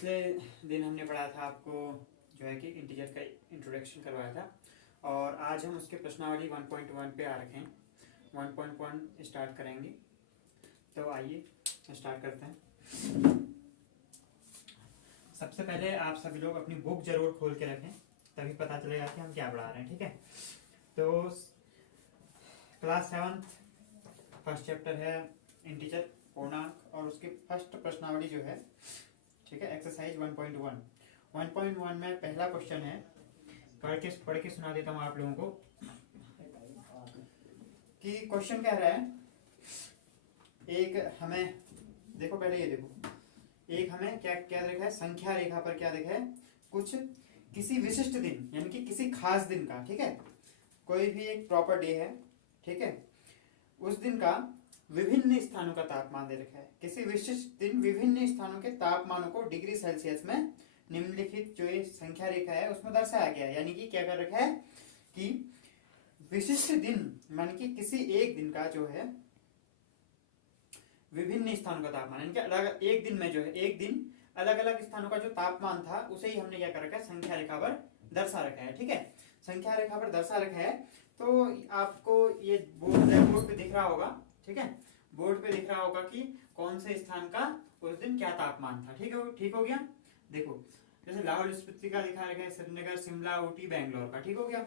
पिछले दिन हमने पढ़ा था आपको जो है कि इंटीजर का इंट्रोडक्शन करवाया था, और आज हम उसके प्रश्नावली 1.1 पे आ रखे हैं। 1.1 स्टार्ट करेंगे, तो आइए स्टार्ट करते हैं। सबसे पहले आप सभी लोग अपनी बुक जरूर खोल के रखें, तभी पता चलेगा कि हम क्या पढ़ा रहे हैं। ठीक है, तो क्लास 7 फर्स्ट चैप्टर है इंटीजर पूर्णांक, और उसके फर्स्ट प्रश्नावली जो है, ठीक है, एक्सरसाइज 1.1। 1.1 में पहला क्वेश्चन है, पढ़ के सुना देता हूँ आप लोगों को कि क्वेश्चन कह रहा है, एक हमें देखो, पहले ये देखो, एक हमें क्या क्या देखा है, संख्या रेखा पर क्या देखा है, कुछ किसी विशिष्ट दिन यानी कि किसी खास दिन का, ठीक है, कोई भी एक प्रॉपर डे है, ठीक है, उस दिन का विभिन्न स्थानों का तापमान दे रखा है। किसी विशिष्ट दिन विभिन्न स्थानों के तापमानों को डिग्री सेल्सियस में निम्नलिखित जो ये संख्या रेखा है उसमें दर्शाया गया है। यानी कि क्या कर रखा है कि विशिष्ट दिन मान कि किसी एक दिन का जो है विभिन्न स्थानों का तापमान, यानी कि अलग एक दिन में जो है, एक दिन अलग अलग स्थानों का जो तापमान था उसे ही हमने क्या कर रखा है, संख्या रेखा पर दर्शा रखा है। ठीक है, संख्या रेखा पर दर्शा रखा है। तो आपको ये बोर्ड पे दिख रहा होगा, ठीक है, बोर्ड पे दिख रहा होगा कि कौन से स्थान का उस दिन क्या तापमान था। ठीक हो गया। देखो, जैसे लाहौल स्पीति का दिखा रखा है, श्रीनगर, शिमला, ऊटी, बैंगलोर का, ठीक हो गया,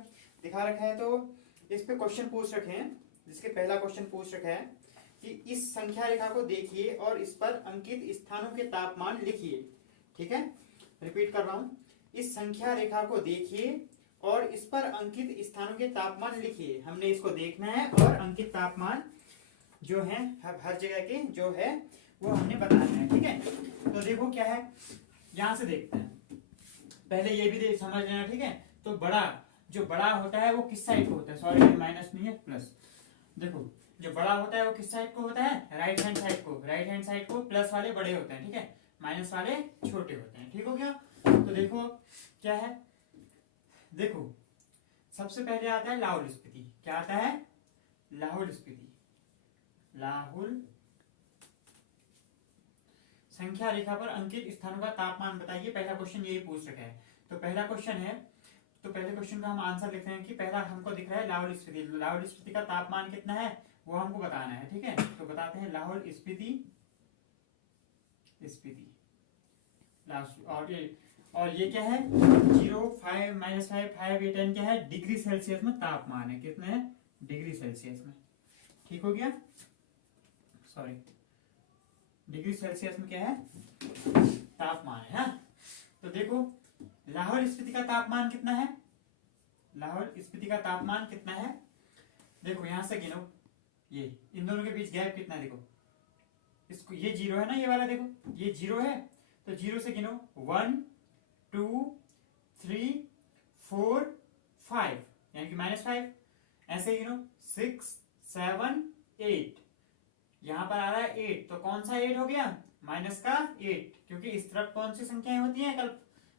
दिखा रखा है। तो इस पे क्वेश्चन पूछ रखे हैं, जिसके पहला क्वेश्चन पूछ रखा है कि इस संख्या रेखा को देखिए और इस पर अंकित स्थानों के तापमान लिखिए। ठीक है, रिपीट कर रहा हूं, इस संख्या रेखा को देखिए और इस पर अंकित स्थानों के तापमान लिखिए। हमने इसको देखना है और अंकित तापमान जो है हर जगह के जो है वो हमने बताना है। ठीक है, तो देखो क्या है, यहां से देखते हैं, पहले ये भी समझ लेना। ठीक है, तो जो बड़ा होता है वो किस साइड को होता है, सॉरी माइनस नहीं है प्लस। देखो, जो बड़ा होता है वो किस साइड को होता है, राइट हैंड साइड को। राइट हैंड साइड को प्लस वाले बड़े होते हैं, ठीक है, माइनस वाले छोटे होते हैं। ठीक हो गया। तो देखो क्या है, देखो सबसे पहले आता है लाहौल स्पीति। क्या आता है, लाहौल स्पीति। लाहौल संख्या रेखा पर अंकित स्थानों का तापमान बताइए। पहला क्वेश्चन यही पूछ रखा है। तो पहला क्वेश्चन है, तो पहले क्वेश्चन का हम आंसर लिखते हैं कि पहला हमको दिख रहा है लाहौल स्पीति। लाहौल स्पीति का तापमान कितना है वो हमको बताना है। ठीक है, तो बताते हैं लाहौल स्पीति। और ये क्या है, 0, 5, -5, 5, 8, 10 क्या है, डिग्री सेल्सियस में तापमान है। कितने है, डिग्री सेल्सियस में। ठीक हो गया, सॉरी, डिग्री सेल्सियस में क्या है, तापमान है। हाँ? तो देखो लाहौल स्पीति का तापमान कितना है, लाहौल स्पीति का तापमान कितना है, देखो यहां से गिनो, ये इन दोनों के बीच गैप कितना है, देखो इसको, ये 0 है ना, ये वाला देखो ये 0 है, तो 0 से गिनो 1, 2, 3, 4, 5, यानी कि -5। ऐसे गिनो 6, 7, 8, यहां पर आ रहा है 8, तो कौन सा 8 हो गया, माइनस का 8, क्योंकि इस तरफ कौन सी संख्याएं होती हैं, कल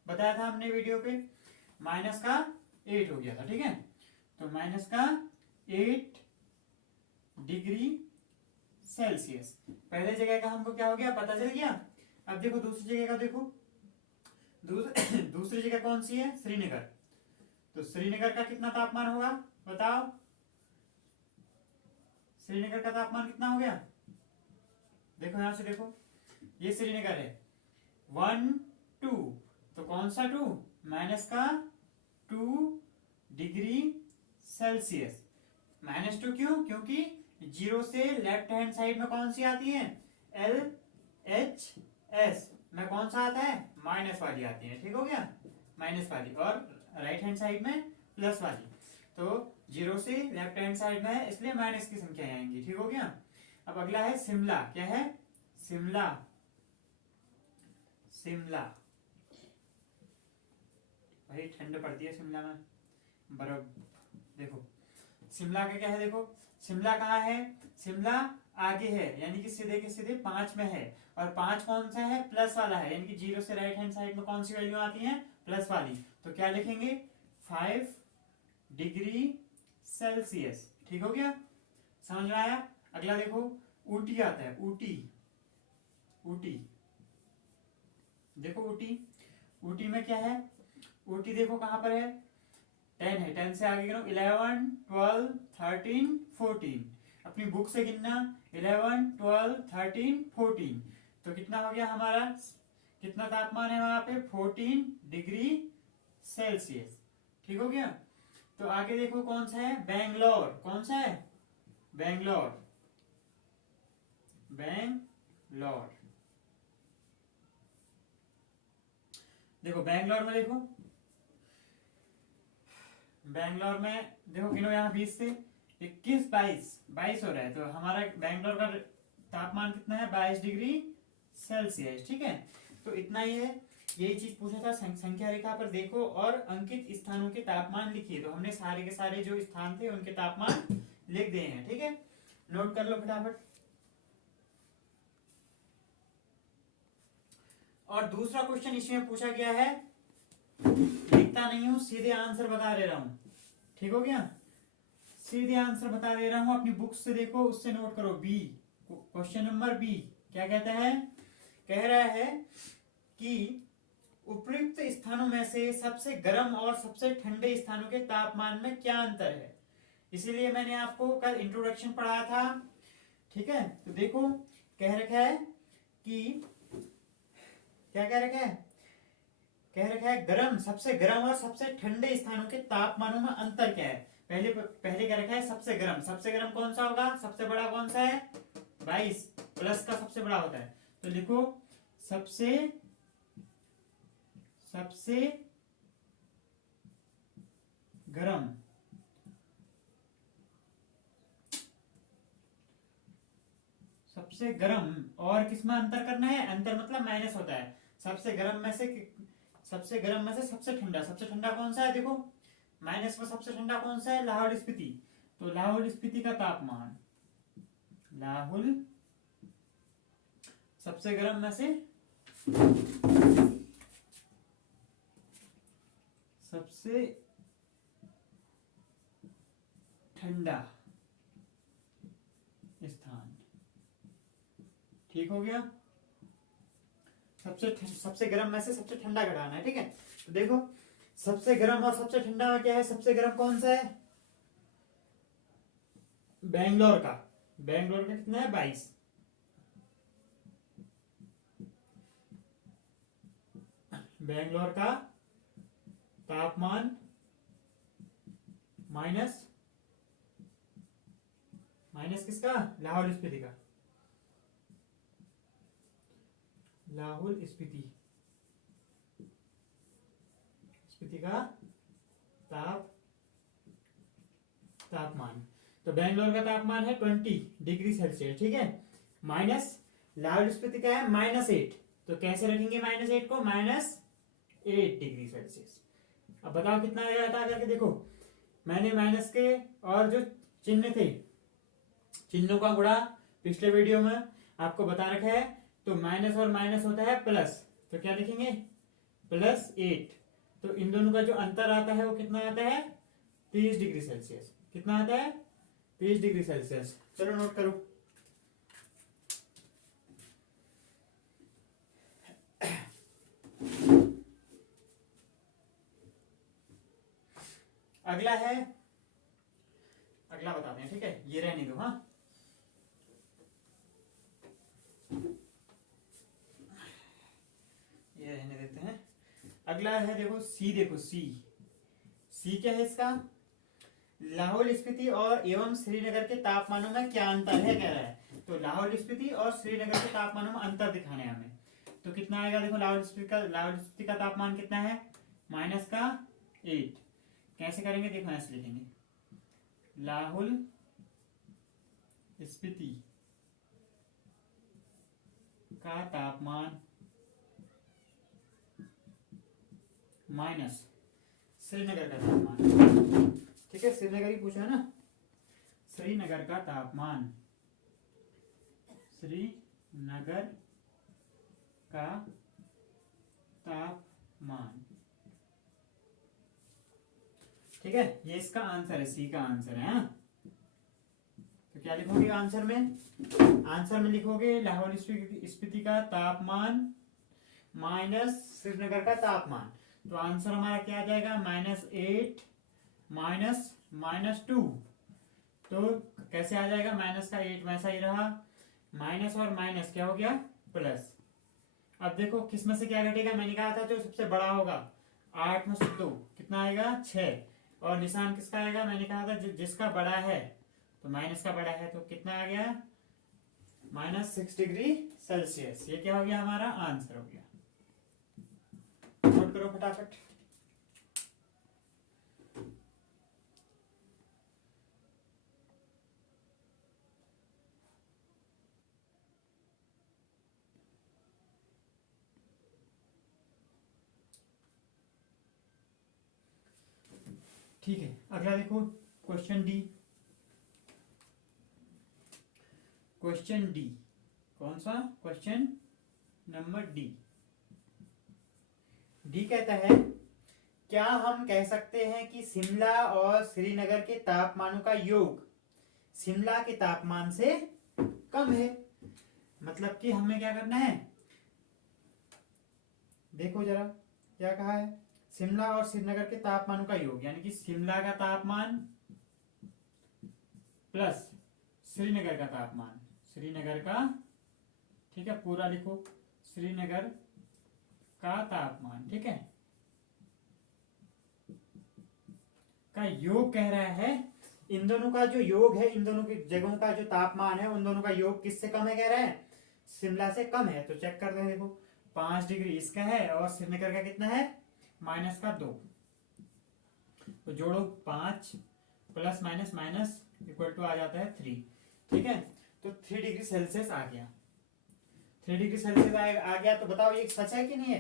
बताया था हमने वीडियो पे, माइनस का 8 हो गया था। ठीक है, तो माइनस का 8 डिग्री सेल्सियस। पहले जगह का हमको क्या हो गया, पता चल गया। अब देखो दूसरी जगह का, देखो दूसरी जगह कौन सी है, श्रीनगर। तो श्रीनगर का कितना तापमान होगा बताओ, श्रीनगर का तापमान कितना हो गया, देखो यहां से देखो, ये श्रीनगर है 1, 2, तो कौन सा 2, माइनस का 2 डिग्री सेल्सियस। -2 क्यों, क्योंकि 0 से लेफ्ट हैंड साइड में कौन सी आती है, LHS में कौन सा आता है, माइनस वाली आती है। ठीक हो गया, माइनस वाली, और राइट हैंड साइड में प्लस वाली। तो 0 से लेफ्ट हैंड साइड में है, इसलिए माइनस की संख्या आएंगी। ठीक हो गया। अब अगला है शिमला। क्या है, शिमला। शिमला भाई ठंड पड़ती है शिमला में, बर्फ। देखो शिमला का क्या है, देखो शिमला कहाँ है, शिमला आगे है, यानी कि सीधे के सीधे 5 में है, और 5 कौन सा है, प्लस वाला है, यानी कि 0 से राइट हैंड साइड में कौन सी वैल्यू आती है, प्लस वाली। तो क्या लिखेंगे, 5 डिग्री सेल्सियस। ठीक हो गया, समझ में आया। अगला देखो ऊटी आता है, ऊटी। ऊटी देखो ऊटी, ऊटी में क्या है, ऊटी देखो कहां पर है, 10 है, 10 से आगे गिनो 11 12 13 14, अपनी बुक से गिनना 11 12 13 14, तो कितना हो गया हमारा, कितना तापमान है वहां पे 14 डिग्री सेल्सियस। ठीक हो गया। तो आगे देखो कौन सा है, बेंगलोर, कौन सा है, बेंगलोर, बेंगलोर, देखो बेंगलोर में देखो, बेंगलोर में देखो गिनो यहाँ 20 से 21 22 हो रहा है, तो हमारा बेंगलोर का तापमान कितना है 22 डिग्री सेल्सियस। ठीक है, तो इतना ही है, यही चीज पूछा था। संख्या रेखा पर देखो और अंकित स्थानों के तापमान लिखिए, तो हमने सारे के सारे जो स्थान थे उनके तापमान लिख दिए हैं। ठीक है, नोट कर लो फटाफट। और दूसरा क्वेश्चन इसमें पूछा गया है, लिखता नहीं हूं, सीधे आंसर बता दे रहा हूं। ठीक हो गया, सीधे आंसर बता दे रहा हूं, अपनी बुक से देखो, उससे नोट करो। बी, क्वेश्चन नंबर बी क्या कहता है, कह रहा है कि उपयुक्त स्थानों में से सबसे गर्म और सबसे ठंडे स्थानों के तापमान में क्या अंतर है। इसीलिए मैंने आपको कल इंट्रोडक्शन पढ़ाया था। ठीक है, तो देखो कह रखा है कि क्या कह रखा है, कह रखा है गर्म, सबसे गर्म और सबसे ठंडे स्थानों के तापमानों में अंतर क्या है। पहले क्या रखा है, सबसे गर्म, सबसे गर्म कौन सा होगा, सबसे बड़ा कौन सा है 22 प्लस का सबसे बड़ा होता है, तो लिखो सबसे गर्म, सबसे गर्म, और किसमें अंतर करना है, अंतर मतलब माइनस होता है, सबसे गर्म में से सबसे ठंडा, सबसे ठंडा कौन सा है, देखो माइनस में सबसे ठंडा कौन सा है, लाहौल स्पीति, तो लाहौल स्पीति का तापमान, लाहौल सबसे गर्म में से सबसे ठंडा स्थान। ठीक हो गया, सबसे गर्म में से सबसे ठंडा घटाना है। ठीक है, तो देखो सबसे गर्म और सबसे ठंडा में क्या है, सबसे गर्म कौन सा है, बेंगलोर का, बेंगलोर का कितना है 22, बेंगलोर का तापमान माइनस किसका, लाहौल स्पीति का, लाहौल स्पीति का तापमान, तो बेंगलोर का तापमान है 20 डिग्री सेल्सियस। ठीक है, माइनस लाहौल स्पीति का है -8, तो कैसे रखेंगे -8 को, -8 डिग्री सेल्सियस। अब बताओ कितना आएगा, हटा करके देखो, मैंने माइनस के और जो चिन्ह थे, चिन्हों का गुणा पिछले वीडियो में आपको बता रखा है, तो माइनस और माइनस होता है प्लस, तो क्या लिखेंगे +8, तो इन दोनों का जो अंतर आता है वो कितना आता है 30 डिग्री सेल्सियस, कितना आता है 30 डिग्री सेल्सियस। चलो नोट करो। अगला है, अगला बताते हैं। ठीक है, ये रहने दो, हाँ ये रहने देते हैं। अगला है देखो सी, देखो सी क्या है इसका, लाहौल स्पीति और एवं श्रीनगर के तापमानों में क्या अंतर है कह रहा है, तो लाहौल स्पीति और श्रीनगर के तापमानों में अंतर दिखाने हैं हमें, तो कितना आएगा देखो, लाहौल स्पीति का तापमान कितना है -8, कैसे करेंगे देखो, ऐसे लिखेंगे लाहौल स्पीति का तापमान माइनस श्रीनगर का तापमान। ठीक है, श्रीनगर ही पूछा है ना, श्रीनगर का तापमान, श्रीनगर का तापमान। ठीक है, ये इसका आंसर है, सी का आंसर है। तो क्या लिखोगे आंसर में लिखोगे लाहौल स्पीति का तापमान माइनस श्रीनगर का तापमान। तो आंसर हमारा क्या आ जाएगा, -8 -2। तो कैसे आ जाएगा, माइनस का 8 वैसा ही रहा, माइनस और माइनस क्या हो गया, प्लस। अब देखो किस में से क्या घटेगा, मैंने कहा था जो सबसे बड़ा होगा, 8 में से 2 कितना आएगा, 6। और निशान किसका आएगा, मैंने कहा था जिसका बड़ा है, तो माइनस का बड़ा है, तो कितना आ गया, -6 डिग्री सेल्सियस। ये क्या हो गया, हमारा आंसर हो गया। नोट करो फटाफट। ठीक है, अगला देखो क्वेश्चन डी। क्वेश्चन डी कौन सा, क्वेश्चन नंबर डी। डी कहता है, क्या हम कह सकते हैं कि शिमला और श्रीनगर के तापमानों का योग शिमला के तापमान से कम है। मतलब कि हमें क्या करना है, देखो जरा क्या कहा है, शिमला और श्रीनगर के तापमानों का योग, यानी कि शिमला का तापमान प्लस श्रीनगर का तापमान, श्रीनगर का, ठीक है पूरा लिखो, श्रीनगर का तापमान, ठीक है, का योग कह रहा है। इन दोनों का जो योग है, इन दोनों की जगहों का जो तापमान है, उन दोनों का योग किससे कम है कह रहा है, शिमला से कम है। तो चेक करते हैं, देखो 5 डिग्री इसका है और श्रीनगर का कितना है, -2। तो जोड़ो 5 plus minus minus equal to आ जाता है 3, ठीक है। तो 3 डिग्री सेल्सियस आ गया, 3 डिग्री सेल्सियस आ गया। तो बताओ ये सच है कि नहीं है।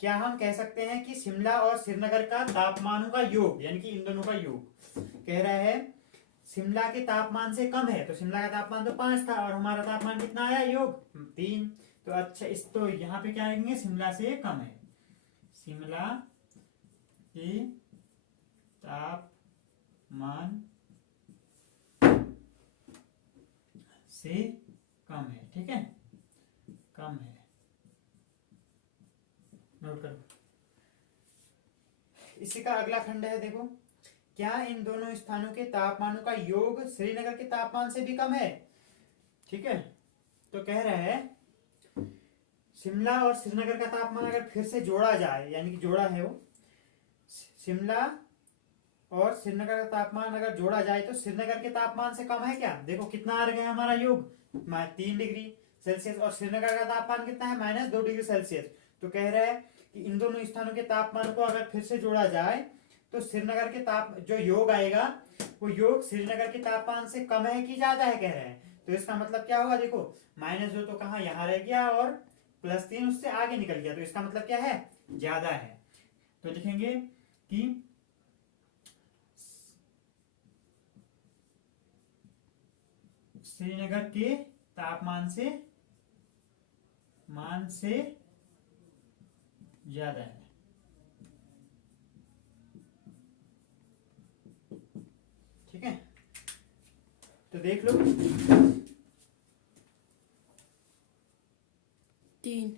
क्या हम कह सकते हैं कि शिमला और श्रीनगर का तापमानों का योग, यानी कि इन दोनों का योग कह रहा है शिमला के तापमान से कम है। तो शिमला का तापमान तो 5 था और हमारा तापमान कितना आया, योग 3। तो अच्छा, इस तो यहाँ पे क्या आएंगे, शिमला से कम है, शिमला के तापमान से कम है, ठीक है, कम है। नोट करो। इसी का अगला खंड है, देखो, क्या इन दोनों स्थानों के तापमानों का योग श्रीनगर के तापमान से भी कम है, ठीक है। तो कह रहा है शिमला और श्रीनगर का तापमान अगर फिर से जोड़ा जाए, यानी कि जोड़ा है वो, शिमला और श्रीनगर का तापमान अगर जोड़ा जाए तो श्रीनगर के तापमान से कम है क्या। देखो कितना आ गया हमारा योग, 3 डिग्री सेल्सियस, और श्रीनगर का तापमान कितना है, -2 डिग्री सेल्सियस। तो कह रहा है कि इन दोनों स्थानों के तापमान को अगर फिर से जोड़ा जाए तो श्रीनगर के जो योग आएगा वो योग श्रीनगर के तापमान से कम है कि ज्यादा है कह रहे हैं। तो इसका मतलब क्या होगा, देखो -2 तो कहाँ यहाँ रह गया और +3 उससे आगे निकल गया, तो इसका मतलब क्या है, ज्यादा है। तो लिखेंगे कि श्रीनगर के तापमान से ज्यादा है, ठीक है। तो देख लो 3।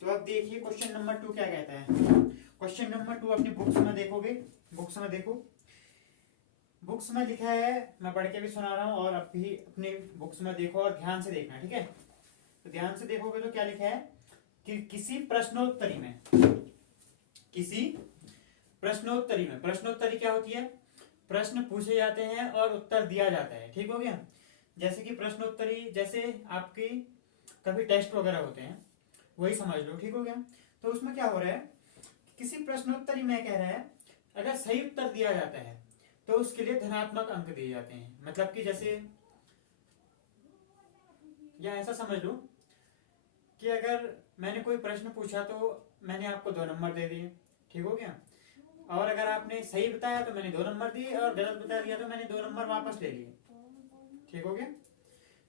तो अब देखिए क्वेश्चन नंबर 2 क्या कहता है। क्वेश्चन नंबर 2 अपनी बुक्स में देखोगे, बुक्स में देखो, बुक्स में लिखा है, मैं पढ़ के भी सुना रहा हूं और अब भी अपनी बुक्स में देखो और ध्यान से देखना, ठीक है। तो ध्यान से देखोगे तो क्या लिखा है कि किसी प्रश्नोत्तरी में, प्रश्नोत्तरी क्या होती है, प्रश्न पूछे जाते हैं और उत्तर दिया जाता है, ठीक हो गया। जैसे कि प्रश्नोत्तरी, जैसे आपकी कभी टेस्ट वगैरह होते हैं, वही समझ लो, ठीक हो गया। तो उसमें क्या हो रहा है, किसी प्रश्नोत्तरी में कह रहा है अगर सही उत्तर दिया जाता है तो उसके लिए धनात्मक अंक दिए जाते हैं। मतलब कि जैसे, या ऐसा समझ लो कि अगर मैंने कोई प्रश्न पूछा तो मैंने आपको 2 नंबर दे दिए, ठीक हो गया। और अगर आपने सही बताया तो मैंने 2 नंबर दिए और गलत बता दिया तो मैंने 2 नंबर वापस ले लिए, ठीक हो गया।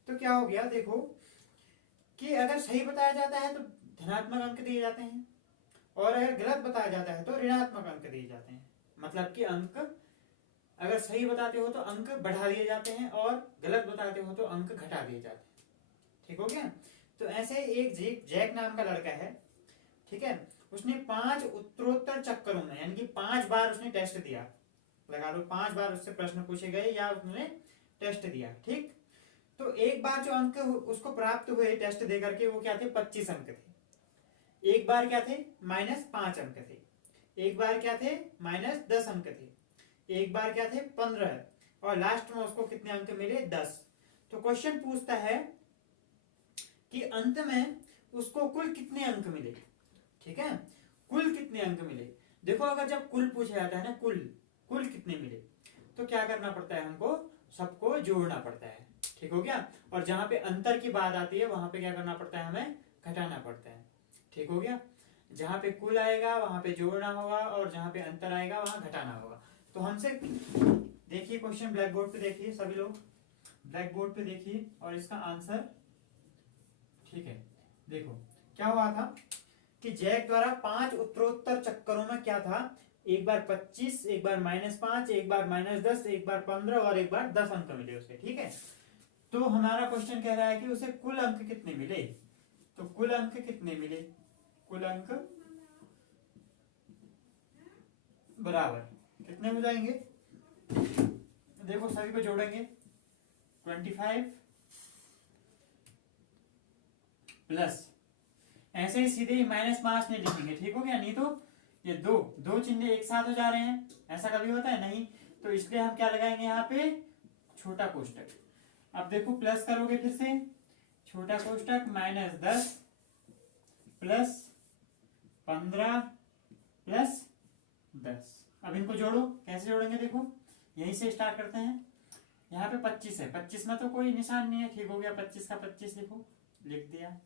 तो क्या हो गया, देखो कि अगर सही बताया जाता है तो धनात्मक अंक दिए जाते हैं और अगर गलत बताया जाता है तो ऋणात्मक अंक दिए जाते हैं। मतलब कि अंक अगर सही बताते हो तो अंक बढ़ा दिए जाते हैं और गलत बताते हो तो अंक घटा दिए जाते हैं, ठीक हो गया। तो ऐसे एक जैक नाम का लड़का है, ठीक है, उसने 5 उत्तरोत्तर चक्करों में यानी कि 5 बार उसने टेस्ट दिया, लगा लो 5 बार उससे प्रश्न पूछे गए या उसने टेस्ट दिया। ठीक, तो एक बार जो अंक उसको प्राप्त हुए टेस्ट दे करके वो क्या थे, 25 अंक थे। एक बार क्या थे, -5 अंक थे। एक बार क्या थे, -10 अंक थे। एक बार क्या थे, 15। और लास्ट में उसको कितने अंक मिले, 10। तो क्वेश्चन पूछता है कि अंत में उसको कुल कितने अंक मिले। ठीक है, कुल कितने अंक मिले। देखो अगर जब कुल पूछा जाता है ना, कुल कुल कितने मिले, तो क्या करना पड़ता है, हमको सबको जोड़ना पड़ता है। ठीक हो गया। और जहां पे अंतर की बात आती है वहां पे क्या करना पड़ता है, हमें घटाना पड़ता है। ठीक हो गया। जहां पे कुल आएगा वहां पे जोड़ना होगा और जहां पे अंतर आएगा वहां घटाना होगा। तो हमसे देखिए क्वेश्चन, ब्लैक बोर्ड पे देखिए सभी लोग, ब्लैक बोर्ड पे देखिए और इसका आंसर। ठीक है, देखो क्या हुआ था कि जैक द्वारा 5 उत्तरोत्तर चक्करों में क्या था, एक बार 25, एक बार -5, एक बार -10, एक बार 15 और एक बार 10 अंक मिले उसे। ठीक है, तो हमारा क्वेश्चन कह रहा है कि उसे कुल अंक कितने मिले। तो कुल अंक कितने मिले, कुल अंक बराबर कितने हो जाएंगे, देखो सभी को जोड़ेंगे, 25 प्लस, ऐसे ही सीधे -5 नहीं लिखेंगे। ठीक हो गया, नहीं तो ये दो दो चिन्ह एक साथ हो जा रहे हैं, ऐसा कभी होता है नहीं। तो इसलिए हम क्या लगाएंगे यहाँ पे, छोटा कोष्टक। अब देखो प्लस करोगे फिर से, छोटा कोष्टक -10 प्लस 15 प्लस 10। अब इनको जोड़ो, कैसे जोड़ेंगे देखो, यहीं से स्टार्ट करते हैं। यहाँ पे 25 है, 25 में तो कोई निशान नहीं है। ठीक हो गया, 25 का 25 लिखो, लिख दिया।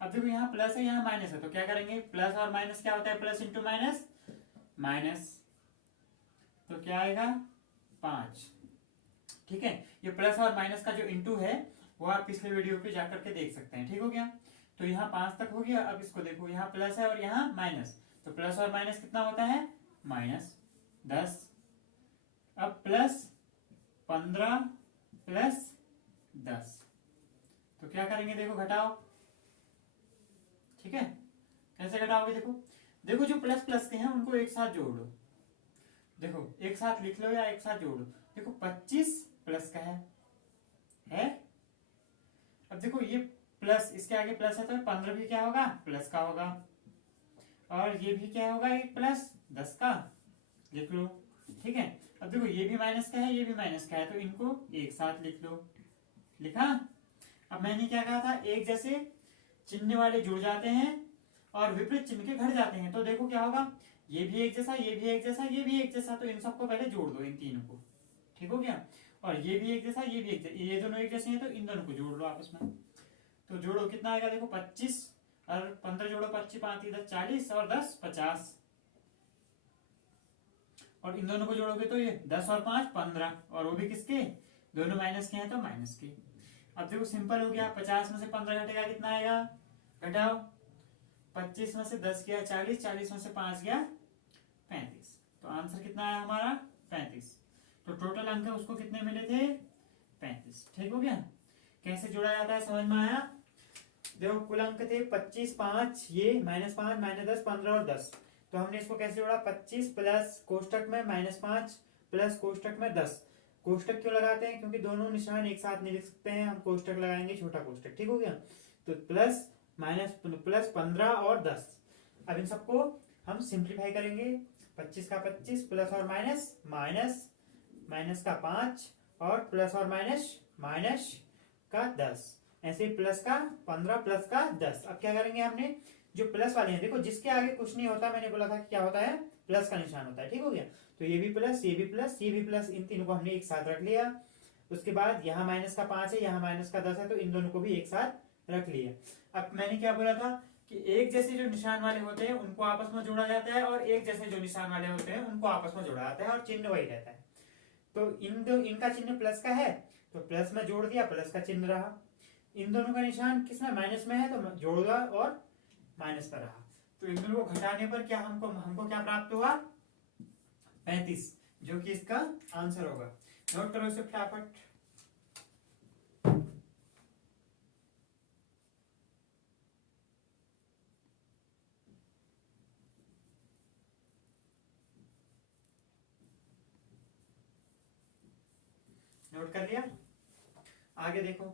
अब देखो यहाँ प्लस है यहाँ माइनस है, तो क्या करेंगे, प्लस और माइनस क्या होता है, प्लस इंटू माइनस माइनस, तो क्या आएगा 5। ठीक है, ये प्लस और माइनस का जो इंटू है वो आप पिछले वीडियो पे जाकर के देख सकते हैं। ठीक हो गया, तो यहाँ 5 तक हो गया। अब इसको देखो, यहाँ प्लस है और यहाँ माइनस, तो प्लस और माइनस कितना होता है, -10। अब प्लस 15 प्लस 10, तो क्या करेंगे देखो, घटाओ। ठीक है, कैसे घटाओगे देखो, देखो जो प्लस प्लस के हैं उनको एक साथ जोड़ लो, देखो एक साथ लिख लो या एक साथ जोड़ लो। देखो 25 प्लस का है। अब देखो ये प्लस, इसके आगे प्लस है तो 15 भी क्या होगा, प्लस का होगा। और ये भी क्या होगा, एक प्लस 10 का, लिख लो। ठीक है, अब देखो ये भी माइनस का है, ये भी माइनस का है, तो इनको एक साथ लिख लो, लिखा। अब मैंने क्या कहा था, एक जैसे चिन्ह वाले जुड़ जाते हैं और विपरीत चिन्ह के घट जाते हैं। तो देखो क्या होगा, ये भी एक जैसा, ये भी एक जैसा, ये भी एक जैसा, तो इन सबको पहले जोड़ दो, इन तीनों को। ठीक हो गया, और ये भी एक जैसा, ये भी एक जैसा, ये दोनों एक जैसे हैं, तो इन दोनों को जोड़ लो आपस में। तो जोड़ो, कितना आएगा देखो, 25 और 15 जोड़ो, 25 5 10 40 और 10 50, और इन दोनों को जोड़ोगे तो ये 10 और 5 15, और वो भी किसके, दोनों माइनस के हैं तो माइनस के। अब देखो सिंपल हो गया, 50 में से 15 घटेगा, कितना आएगा, घटाओ। 25 में से 10 गया 40, 40 में से 5 गया 35, तो आंसर कितना आया हमारा, 35। तो टोटल अंक उसको कितने मिले थे, 35। ठीक हो गया, कैसे जोड़ा जाता है समझ में आया। देखो कुल अंक थे 25 5, ये -5 -10 15 और 10, तो हमने इसको कैसे जोड़ा, 25 प्लस कोष्टक में -5 प्लस कोष्टक में 10। कोष्टक क्यों लगाते हैं, क्योंकि दोनों निशान एक साथ नहीं लिख सकते हैं, हम कोष्टक लगाएंगे, छोटा कोष्टक। ठीक हो गया, तो प्लस माइनस प्लस 15 और 10। अब इन सबको हम सिंप्लीफाई करेंगे, 25 का 25 प्लस और माइनस माइनस माइनस का 5 और प्लस और माइनस माइनस का 10, ऐसे प्लस का 15 प्लस का 10। अब क्या करेंगे, हमने जो प्लस वाले हैं, देखो जिसके आगे कुछ नहीं होता, मैंने बोला था कि क्या होता है, प्लस का निशान होता है। ठीक हो गया, तो ये भी प्लस, ये भी प्लस, ये भी प्लस, इन तीनों को हमने एक साथ रख लिया। उसके बाद यहाँ माइनस का 5 है, यहाँ माइनस का 10 है, तो इन दोनों को भी एक साथ रख लिया। अब मैंने क्या बोला था कि एक जैसे जो निशान वाले होते हैं उनको आपस में जोड़ा जाता है, और एक जैसे जो निशान वाले होते हैं उनको आपस में जोड़ा जाता है, और चिन्ह वही रहता है। तो इनका चिन्ह प्लस का है, तो प्लस में जोड़ दिया, प्लस का चिन्ह रहा। इन दोनों का निशान किसमें, माइनस में है, तो जोड़ा और माइनस पर रहा। तो इन दोनों को घटाने पर क्या हमको क्या प्राप्त हुआ, 35, जो कि इसका आंसर होगा। नोट करो इसे फटाफट। नोट कर लिया? आगे देखो